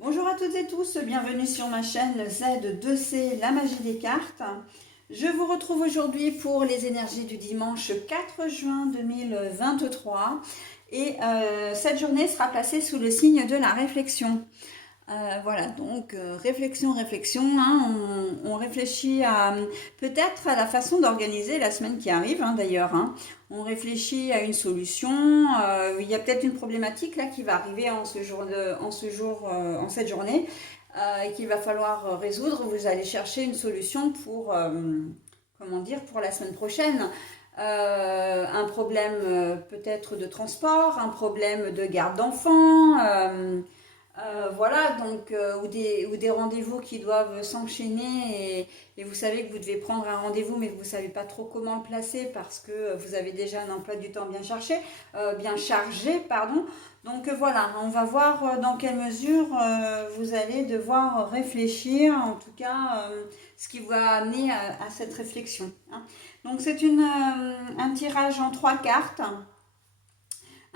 Bonjour à toutes et tous, bienvenue sur ma chaîne Z2C, la magie des cartes. Je vous retrouve aujourd'hui pour les énergies du dimanche 4 juin 2023 et cette journée sera placée sous le signe de la réflexion. Voilà, donc réflexion, hein, on réfléchit à peut-être à la façon d'organiser la semaine qui arrive, hein, d'ailleurs. Hein. On réfléchit à une solution. Il y a peut-être une problématique là qui va arriver en cette journée et qu'il va falloir résoudre. Vous allez chercher une solution pour, comment dire, pour la semaine prochaine. Un problème peut-être de transport, un problème de garde d'enfants. Voilà, donc, ou des rendez-vous qui doivent s'enchaîner et vous savez que vous devez prendre un rendez-vous mais que vous ne savez pas trop comment le placer parce que vous avez déjà un emploi du temps bien chargé, pardon. Donc voilà, on va voir dans quelle mesure vous allez devoir réfléchir, en tout cas ce qui va amener à cette réflexion. Hein. Donc c'est un tirage en 3 cartes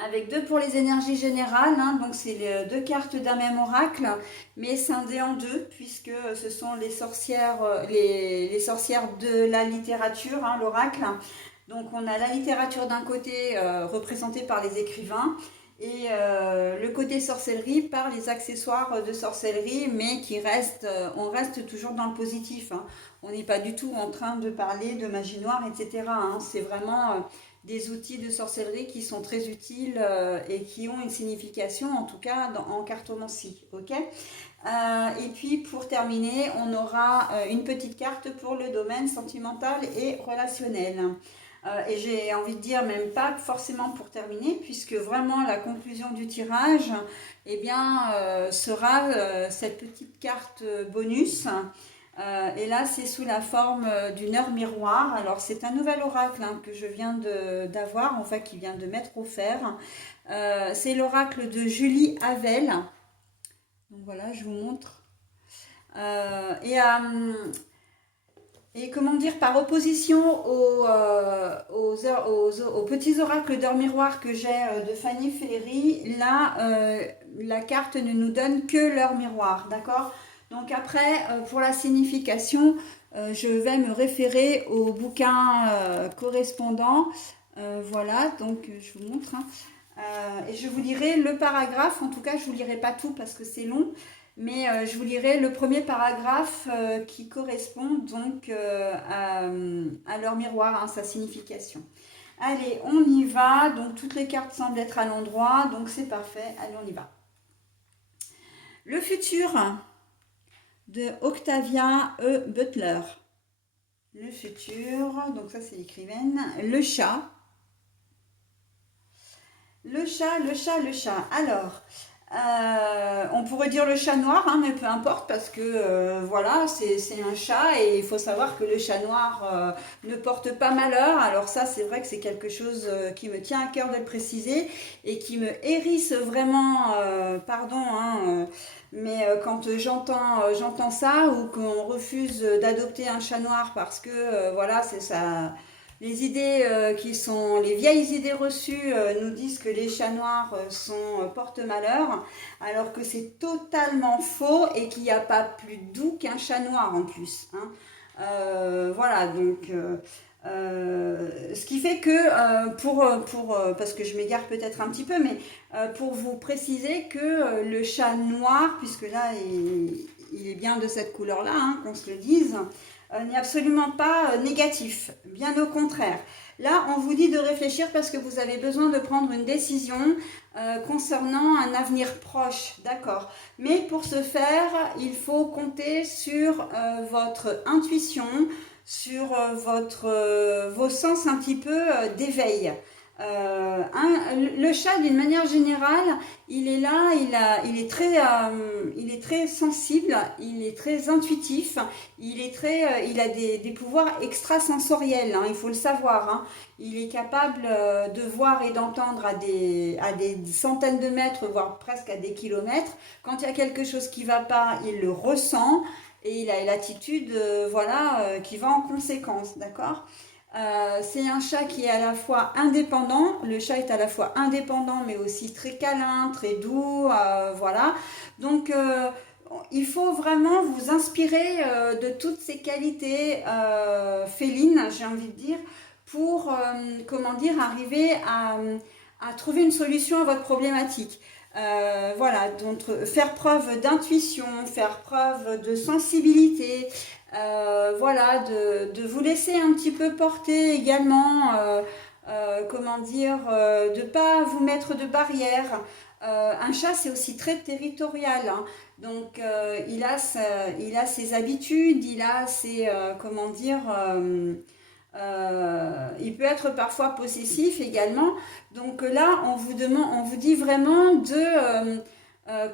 avec 2 pour les énergies générales, hein, donc c'est les 2 cartes d'un même oracle, mais scindées en 2, puisque ce sont les sorcières, les sorcières de la littérature, hein, l'oracle. Donc on a la littérature d'un côté représentée par les écrivains, et le côté sorcellerie par les accessoires de sorcellerie, mais on reste toujours dans le positif. Hein. On n'est pas du tout en train de parler de magie noire, etc. Hein. C'est vraiment des outils de sorcellerie qui sont très utiles et qui ont une signification, en tout cas en cartomancie. Okay, et puis pour terminer, on aura une petite carte pour le domaine sentimental et relationnel. Et j'ai envie de dire même pas forcément pour terminer, puisque vraiment la conclusion du tirage eh bien, sera cette petite carte bonus. Et là, c'est sous la forme d'une heure miroir. Alors, c'est un nouvel oracle hein, que je viens d'avoir, enfin, qui vient de m'être offert. C'est l'oracle de Julie Havel. Donc voilà, je vous montre. Euh, et, euh, et comment dire, par opposition aux petits oracles d'heure miroir que j'ai de Fanny Ferry, là, la carte ne nous donne que l'heure miroir, d'accord? Donc après, pour la signification, je vais me référer au bouquin correspondant. Voilà, donc je vous montre. Hein. Et je vous lirai le paragraphe, en tout cas je ne vous lirai pas tout parce que c'est long, mais je vous lirai le premier paragraphe qui correspond donc à leur miroir, hein, sa signification. Allez, on y va, donc toutes les cartes semblent être à l'endroit, donc c'est parfait, allez on y va. Le futur de Octavia E. Butler. Le futur, donc ça c'est l'écrivaine. Le chat. Le chat, le chat, le chat. Alors, on pourrait dire le chat noir, hein, mais peu importe, parce que voilà, c'est un chat et il faut savoir que le chat noir ne porte pas malheur. Alors ça, c'est vrai que c'est quelque chose qui me tient à cœur de le préciser et qui me hérisse vraiment, pardon, hein, mais quand j'entends ça ou qu'on refuse d'adopter un chat noir parce que voilà, c'est ça les idées qui sont les vieilles idées reçues nous disent que les chats noirs sont porte-malheur, alors que c'est totalement faux et qu'il n'y a pas plus doux qu'un chat noir en plus. Hein. Voilà, donc ce qui fait que parce que je m'égare peut-être un petit peu, mais pour vous préciser que le chat noir, puisque là il est bien de cette couleur-là, hein, qu'on se le dise, n'est absolument pas négatif, bien au contraire. Là, on vous dit de réfléchir parce que vous avez besoin de prendre une décision concernant un avenir proche, d'accord. Mais pour ce faire, il faut compter sur votre intuition, sur vos sens un petit peu d'éveil. Le chat, d'une manière générale, il est là, il est très sensible, il est très intuitif, il a des pouvoirs extrasensoriels, hein, il faut le savoir. Hein. Il est capable de voir et d'entendre à des centaines de mètres, voire presque à des kilomètres. Quand il y a quelque chose qui ne va pas, il le ressent et il a l'attitude, qui va en conséquence, d'accord. C'est un chat qui est à la fois indépendant. Le chat est à la fois indépendant, mais aussi très câlin, très doux. Voilà. Donc, il faut vraiment vous inspirer de toutes ces qualités félines, j'ai envie de dire, pour, comment dire, arriver à trouver une solution à votre problématique. Voilà, donc faire preuve d'intuition, faire preuve de sensibilité, voilà, de vous laisser un petit peu porter également, comment dire, de pas vous mettre de barrières. Un chat, c'est aussi très territorial, hein. Donc, il a ses habitudes, il a ses, comment dire, il peut être parfois possessif également. Donc là, on vous dit vraiment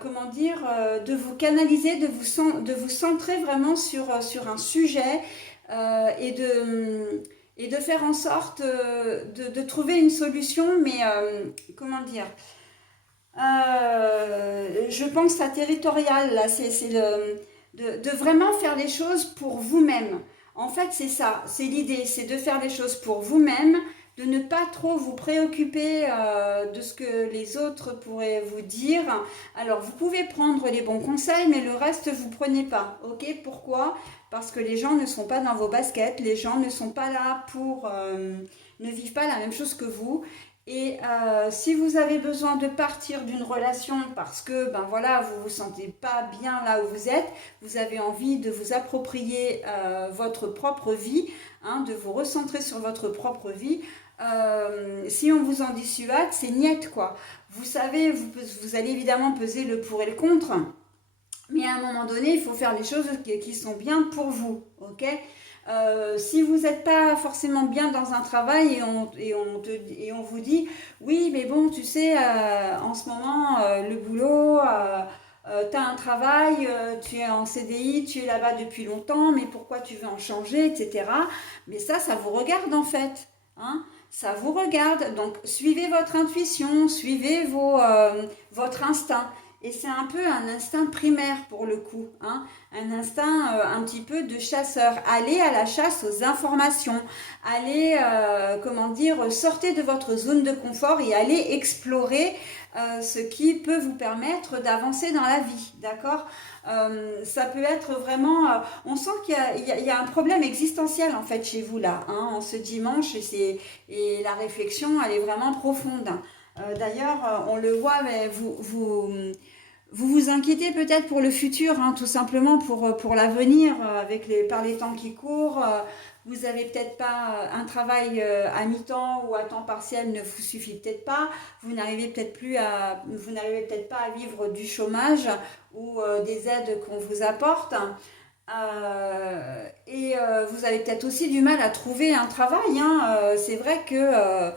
comment dire, de vous canaliser, de vous centrer vraiment sur un sujet et de faire en sorte de trouver une solution, mais comment dire, je pense à territorial, là, de vraiment faire les choses pour vous-même. En fait, c'est ça, c'est l'idée, c'est de faire les choses pour vous-même, de ne pas trop vous préoccuper de ce que les autres pourraient vous dire. Alors, vous pouvez prendre les bons conseils, mais le reste, vous prenez pas. Ok? Pourquoi? Parce que les gens ne sont pas dans vos baskets, les gens ne sont pas là pour, ne vivent pas la même chose que vous. Et si vous avez besoin de partir d'une relation parce que ben voilà, vous vous sentez pas bien là où vous êtes, vous avez envie de vous approprier votre propre vie, hein, de vous recentrer sur votre propre vie, si on vous en dissuade, c'est niette quoi. Vous savez, vous allez évidemment peser le pour et le contre, mais à un moment donné, il faut faire les choses qui sont bien pour vous, ok? Si vous n'êtes pas forcément bien dans un travail et on vous dit oui mais bon tu sais en ce moment le boulot tu as un travail, tu es en CDI, tu es là-bas depuis longtemps mais pourquoi tu veux en changer, etc. Mais ça vous regarde en fait, hein, ça vous regarde, donc suivez votre intuition, suivez votre instinct. Et c'est un peu un instinct primaire pour le coup, hein, un instinct un petit peu de chasseur. Allez à la chasse aux informations, allez, comment dire, sortez de votre zone de confort et allez explorer ce qui peut vous permettre d'avancer dans la vie, d'accord? Ça peut être vraiment, on sent qu'il y a un problème existentiel en fait chez vous là, hein, en ce dimanche et la réflexion elle est vraiment profonde. D'ailleurs, on le voit, mais vous inquiétez peut-être pour le futur, hein, tout simplement pour l'avenir, par les temps qui courent. Vous avez peut-être pas un travail à mi-temps ou à temps partiel ne vous suffit peut-être pas. Vous n'arrivez peut-être pas à vivre du chômage ou des aides qu'on vous apporte. Vous avez peut-être aussi du mal à trouver un travail, hein. C'est vrai que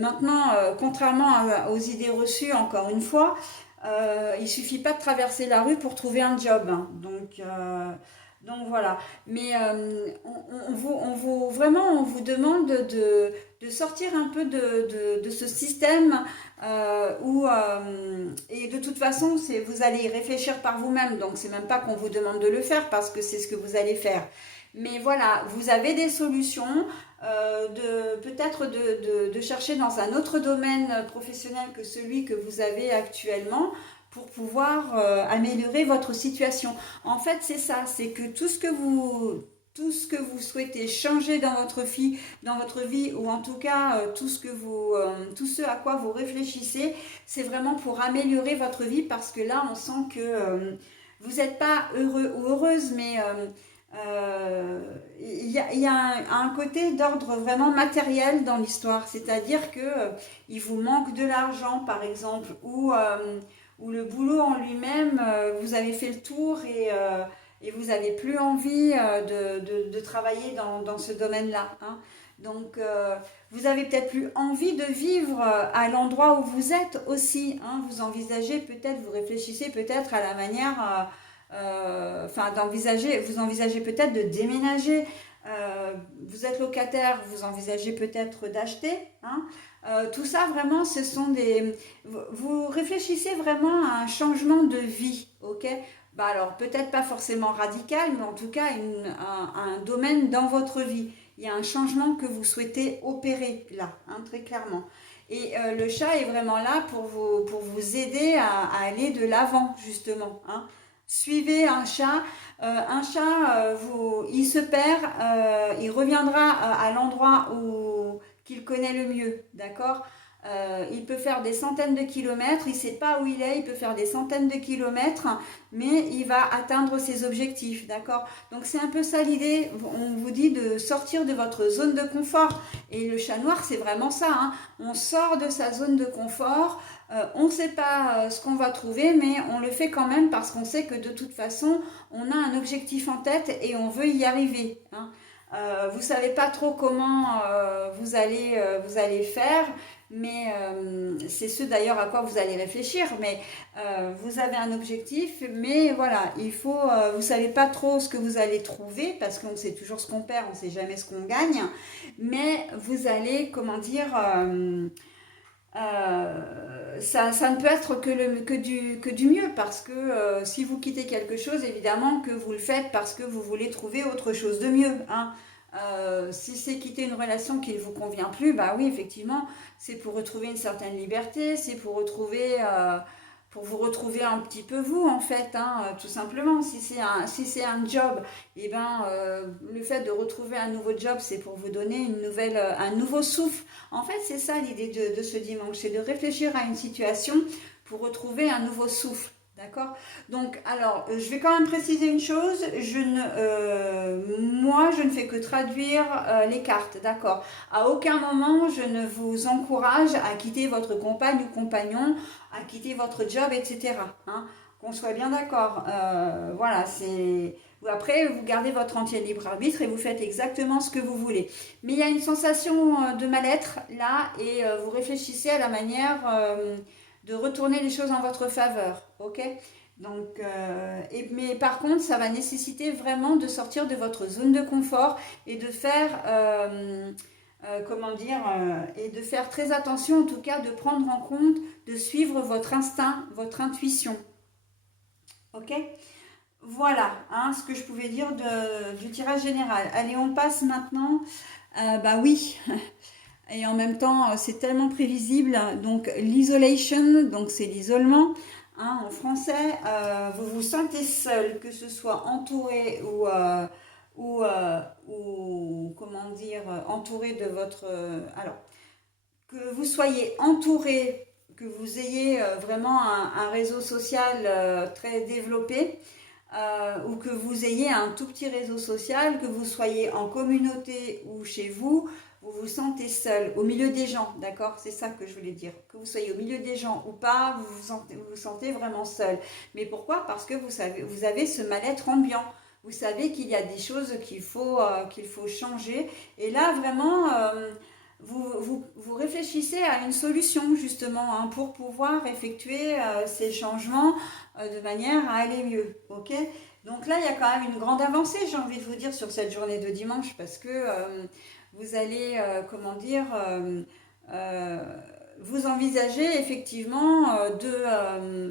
maintenant, contrairement aux idées reçues, encore une fois, il suffit pas de traverser la rue pour trouver un job, hein. Donc voilà. Mais on vous demande de sortir un peu de ce système et de toute façon, vous allez y réfléchir par vous-même. Donc c'est même pas qu'on vous demande de le faire parce que c'est ce que vous allez faire. Mais voilà, vous avez des solutions, peut-être de chercher dans un autre domaine professionnel que celui que vous avez actuellement pour pouvoir améliorer votre situation. En fait, c'est ça, c'est que tout ce que vous souhaitez changer dans votre vie ou en tout cas tout ce à quoi vous réfléchissez, c'est vraiment pour améliorer votre vie parce que là, on sent que vous n'êtes pas heureux ou heureuse, mais il y a un côté d'ordre vraiment matériel dans l'histoire, c'est-à-dire que il vous manque de l'argent par exemple, ou le boulot en lui-même, vous avez fait le tour et vous n'avez plus envie de travailler dans ce domaine-là, hein. Donc vous avez peut-être plus envie de vivre à l'endroit où vous êtes aussi, hein. Vous réfléchissez peut-être à la manière vous envisagez peut-être de déménager, vous êtes locataire, vous envisagez peut-être d'acheter, hein. Tout ça vraiment vous réfléchissez vraiment à un changement de vie, ok? Bah alors peut-être pas forcément radical, mais en tout cas un domaine dans votre vie. Il y a un changement que vous souhaitez opérer là, hein, très clairement. Et le chat est vraiment là pour vous aider à aller de l'avant, justement, hein. Suivez un chat, il se perd, il reviendra à l'endroit qu'il connaît le mieux, d'accord? Il peut faire des centaines de kilomètres, il ne sait pas où il est, il peut faire des centaines de kilomètres, mais il va atteindre ses objectifs, d'accord? Donc c'est un peu ça l'idée, on vous dit de sortir de votre zone de confort. Et le chat noir, c'est vraiment ça, hein. On sort de sa zone de confort, on ne sait pas ce qu'on va trouver, mais on le fait quand même parce qu'on sait que de toute façon, on a un objectif en tête et on veut y arriver, hein. Vous ne savez pas trop comment vous allez faire, mais c'est ce d'ailleurs à quoi vous allez réfléchir. Mais vous avez un objectif, mais voilà, vous ne savez pas trop ce que vous allez trouver parce qu'on sait toujours ce qu'on perd, on ne sait jamais ce qu'on gagne. Mais vous allez, comment dire, ça ne peut être que du mieux parce que si vous quittez quelque chose, évidemment que vous le faites parce que vous voulez trouver autre chose de mieux, hein. Si c'est quitter une relation qui ne vous convient plus, bah oui, effectivement, c'est pour retrouver une certaine liberté, c'est pour vous retrouver un petit peu vous, en fait, hein, tout simplement. Si c'est un job, eh ben, le fait de retrouver un nouveau job, c'est pour vous donner un nouveau souffle. En fait, c'est ça l'idée de ce dimanche, c'est de réfléchir à une situation pour retrouver un nouveau souffle. D'accord? Donc, alors, je vais quand même préciser une chose. Moi, je ne fais que traduire les cartes. D'accord? À aucun moment, je ne vous encourage à quitter votre compagne ou compagnon, à quitter votre job, etc. Hein? Qu'on soit bien d'accord. Voilà, c'est... Après, vous gardez votre entier libre arbitre et vous faites exactement ce que vous voulez. Mais il y a une sensation de mal-être là et vous réfléchissez à la manière de retourner les choses en votre faveur. Ok? Donc, mais par contre, ça va nécessiter vraiment de sortir de votre zone de confort et de faire, comment dire, et de faire très attention, en tout cas, de prendre en compte, de suivre votre instinct, votre intuition. Ok? Voilà, hein, ce que je pouvais dire du tirage général. Allez, on passe maintenant. Bah oui, et en même temps, c'est tellement prévisible. Donc, l'isolation, donc c'est l'isolement. Hein, en français, vous vous sentez seul, que ce soit entouré ou comment dire, entouré de votre... alors, que vous soyez entouré, que vous ayez vraiment un réseau social très développé, ou que vous ayez un tout petit réseau social, que vous soyez en communauté ou chez vous, vous vous sentez seul, au milieu des gens, d'accord? C'est ça que je voulais dire. Que vous soyez au milieu des gens ou pas, vous vous sentez vraiment seul. Mais pourquoi? Parce que vous avez ce mal-être ambiant. Vous savez qu'il y a des choses qu'il faut changer. Et là, vraiment, vous réfléchissez à une solution, justement, hein, pour pouvoir effectuer ces changements de manière à aller mieux. Ok? Donc là, il y a quand même une grande avancée, j'ai envie de vous dire, sur cette journée de dimanche, parce que vous allez, comment dire, vous envisagez effectivement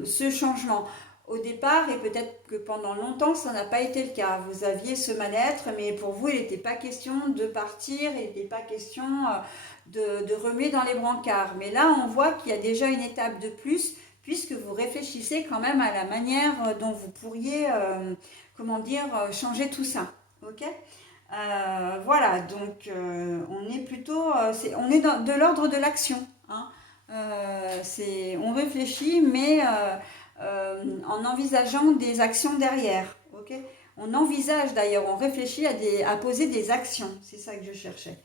ce changement. Au départ, et peut-être que pendant longtemps, ça n'a pas été le cas. Vous aviez ce mal-être, mais pour vous, il n'était pas question de partir, il n'était pas question de remuer dans les brancards. Mais là, on voit qu'il y a déjà une étape de plus, puisque vous réfléchissez quand même à la manière dont vous pourriez, comment dire, changer tout ça. Ok? Voilà, donc on est plutôt, on est de l'ordre de l'action, hein. On réfléchit, mais en envisageant des actions derrière. Ok? On envisage d'ailleurs, on réfléchit à poser des actions. C'est ça que je cherchais.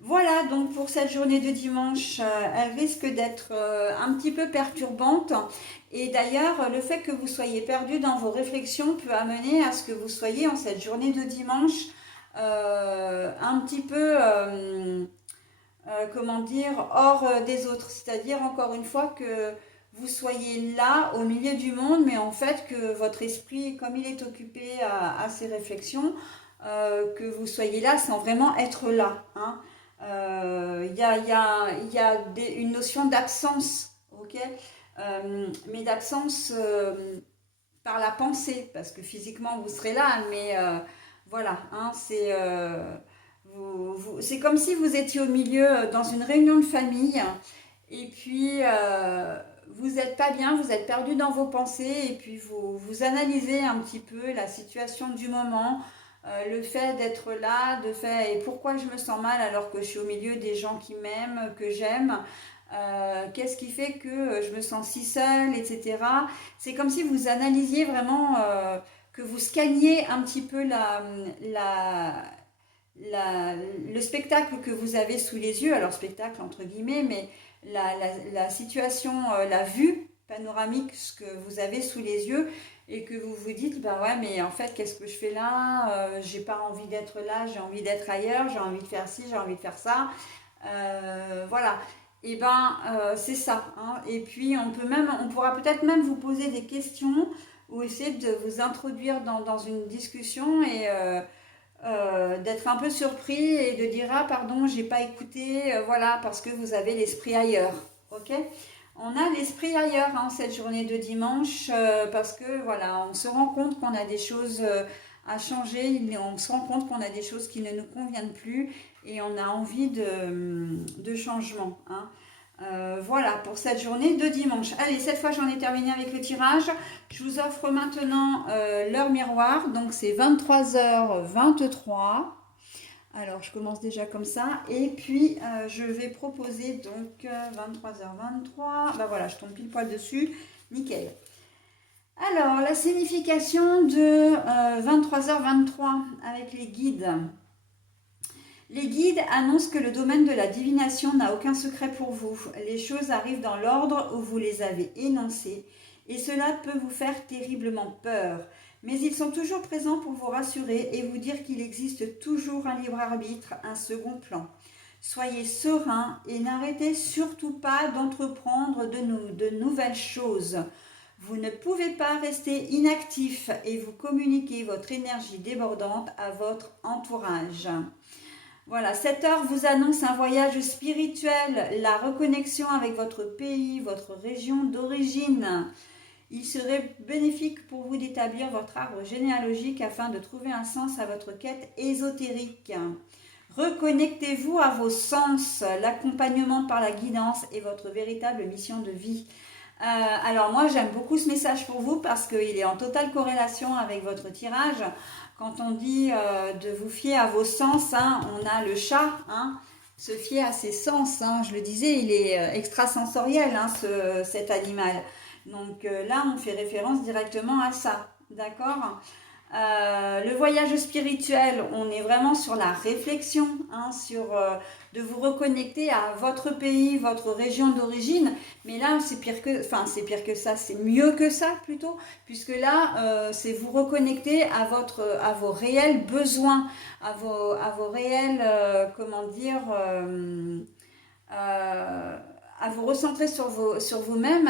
Voilà, donc pour cette journée de dimanche, elle risque d'être un petit peu perturbante. Et d'ailleurs, le fait que vous soyez perdu dans vos réflexions peut amener à ce que vous soyez en cette journée de dimanche un petit peu, comment dire, hors des autres. C'est-à-dire, encore une fois, que vous soyez là, au milieu du monde, mais en fait, que votre esprit, comme il est occupé à ses réflexions, que vous soyez là sans vraiment être là, hein. Il y a une notion d'absence, ok, mais d'absence par la pensée, parce que physiquement vous serez là, mais voilà, hein, c'est comme si vous étiez au milieu dans une réunion de famille Et puis, vous n'êtes pas bien, vous êtes perdu dans vos pensées et puis vous analysez un petit peu la situation du moment, le fait d'être là, de faire et pourquoi je me sens mal alors que je suis au milieu des gens qui m'aiment, que j'aime. Qu'est-ce qui fait que je me sens si seule, etc. C'est comme si vous analysiez vraiment, que vous scanniez un petit peu la, le spectacle que vous avez sous les yeux, alors spectacle entre guillemets, mais la situation, la vue panoramique, ce que vous avez sous les yeux, et que vous vous dites, bah ouais, mais en fait, qu'est-ce que je fais là? J'ai pas envie d'être là, j'ai envie d'être ailleurs, j'ai envie de faire ci, j'ai envie de faire ça. Voilà. Et ben, c'est ça, hein. Et puis, on pourra peut-être même vous poser des questions ou essayer de vous introduire dans une discussion et d'être un peu surpris et de dire ah pardon j'ai pas écouté, voilà parce que vous avez l'esprit ailleurs, ok. On a l'esprit ailleurs hein, cette journée de dimanche parce que voilà on se rend compte qu'on a des choses à changer, on se rend compte qu'on a des choses qui ne nous conviennent plus et on a envie de changement hein. Voilà pour cette journée de dimanche. Allez, cette fois j'en ai terminé avec le tirage. Je vous offre maintenant l'heure miroir. Donc c'est 23h23. Alors je commence déjà comme ça. Et puis je vais proposer donc 23h23. Bah voilà, je tombe pile poil dessus. Nickel. Alors la signification de 23h23 avec les guides. Les guides annoncent que le domaine de la divination n'a aucun secret pour vous. Les choses arrivent dans l'ordre où vous les avez énoncées et cela peut vous faire terriblement peur. Mais ils sont toujours présents pour vous rassurer et vous dire qu'il existe toujours un libre arbitre, un second plan. Soyez serein et n'arrêtez surtout pas d'entreprendre de nouvelles choses. Vous ne pouvez pas rester inactif et vous communiquez votre énergie débordante à votre entourage. Voilà, cette heure vous annonce un voyage spirituel, la reconnexion avec votre pays, votre région d'origine. Il serait bénéfique pour vous d'établir votre arbre généalogique afin de trouver un sens à votre quête ésotérique. Reconnectez-vous à vos sens, l'accompagnement par la guidance est votre véritable mission de vie. Alors moi j'aime beaucoup ce message pour vous parce qu'il est en totale corrélation avec votre tirage. Quand on dit de vous fier à vos sens, hein, on a le chat, hein, se fier à ses sens. Hein, je le disais, il est extrasensoriel, hein, cet animal. Donc là, on fait référence directement à ça. D'accord. Le voyage spirituel, on est vraiment sur la réflexion, hein, sur de vous reconnecter à votre pays, votre région d'origine. Mais là, c'est pire que, enfin, c'est pire que ça, c'est mieux que ça plutôt, puisque là, c'est vous reconnecter à vos réels besoins, à vos réels, comment dire, à vous recentrer sur vous-même,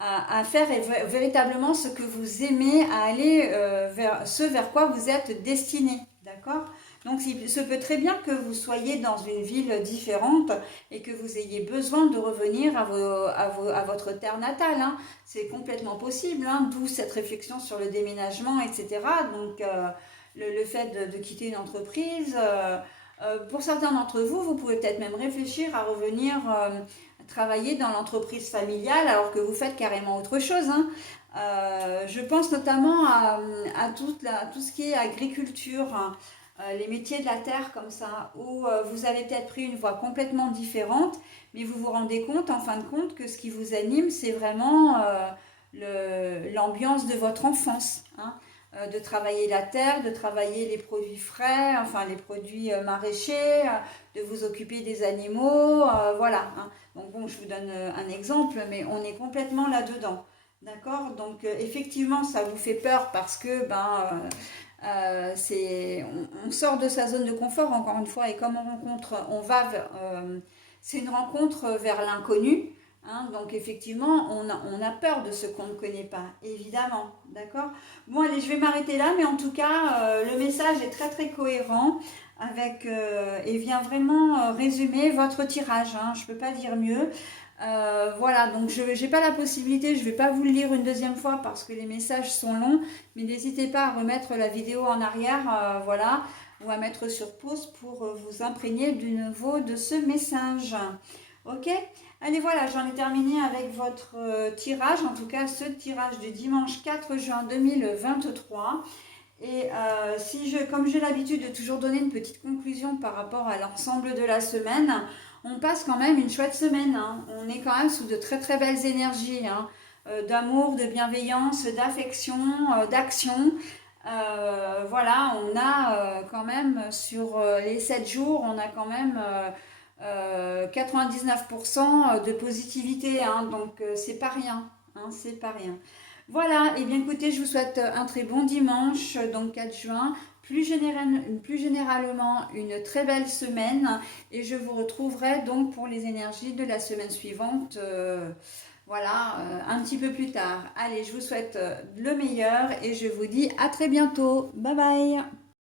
à faire véritablement ce que vous aimez, à aller vers ce vers quoi vous êtes destiné, d'accord? Donc il se peut très bien que vous soyez dans une ville différente et que vous ayez besoin de revenir à votre terre natale, hein. C'est complètement possible, hein, d'où cette réflexion sur le déménagement, etc. Donc le fait de quitter une entreprise, pour certains d'entre vous, vous pouvez peut-être même réfléchir à revenir travailler dans l'entreprise familiale alors que vous faites carrément autre chose, hein. Je pense notamment à tout ce qui est agriculture, hein, les métiers de la terre comme ça, où vous avez peut-être pris une voie complètement différente, mais vous vous rendez compte en fin de compte que ce qui vous anime, c'est vraiment l'ambiance de votre enfance, hein. De travailler la terre, de travailler les produits frais, enfin les produits maraîchers, de vous occuper des animaux, voilà, hein. Donc bon, je vous donne un exemple, mais on est complètement là-dedans, d'accord? Donc effectivement, ça vous fait peur parce que on sort de sa zone de confort encore une fois, et comme c'est une rencontre vers l'inconnu. Hein, donc effectivement, on a peur de ce qu'on ne connaît pas, évidemment, d'accord? Bon, allez, je vais m'arrêter là, mais en tout cas, le message est très très cohérent et vient vraiment résumer votre tirage, hein, je ne peux pas dire mieux. Voilà, donc je n'ai pas la possibilité, je ne vais pas vous le lire une deuxième fois parce que les messages sont longs, mais n'hésitez pas à remettre la vidéo en arrière, voilà, ou à mettre sur pause pour vous imprégner de nouveau de ce message. Ok? Allez, voilà, j'en ai terminé avec votre tirage, en tout cas ce tirage du dimanche 4 juin 2023. Et comme j'ai l'habitude de toujours donner une petite conclusion par rapport à l'ensemble de la semaine, on passe quand même une chouette semaine, hein. On est quand même sous de très très belles énergies, hein, d'amour, de bienveillance, d'affection, d'action. Voilà, on a quand même sur les 7 jours, on a quand même 99% de positivité, hein, donc c'est pas rien, hein, c'est pas rien. Voilà, et bien écoutez, je vous souhaite un très bon dimanche, donc 4 juin, plus généralement une très belle semaine, et je vous retrouverai donc pour les énergies de la semaine suivante, voilà, un petit peu plus tard. Allez, je vous souhaite le meilleur et je vous dis à très bientôt. Bye bye.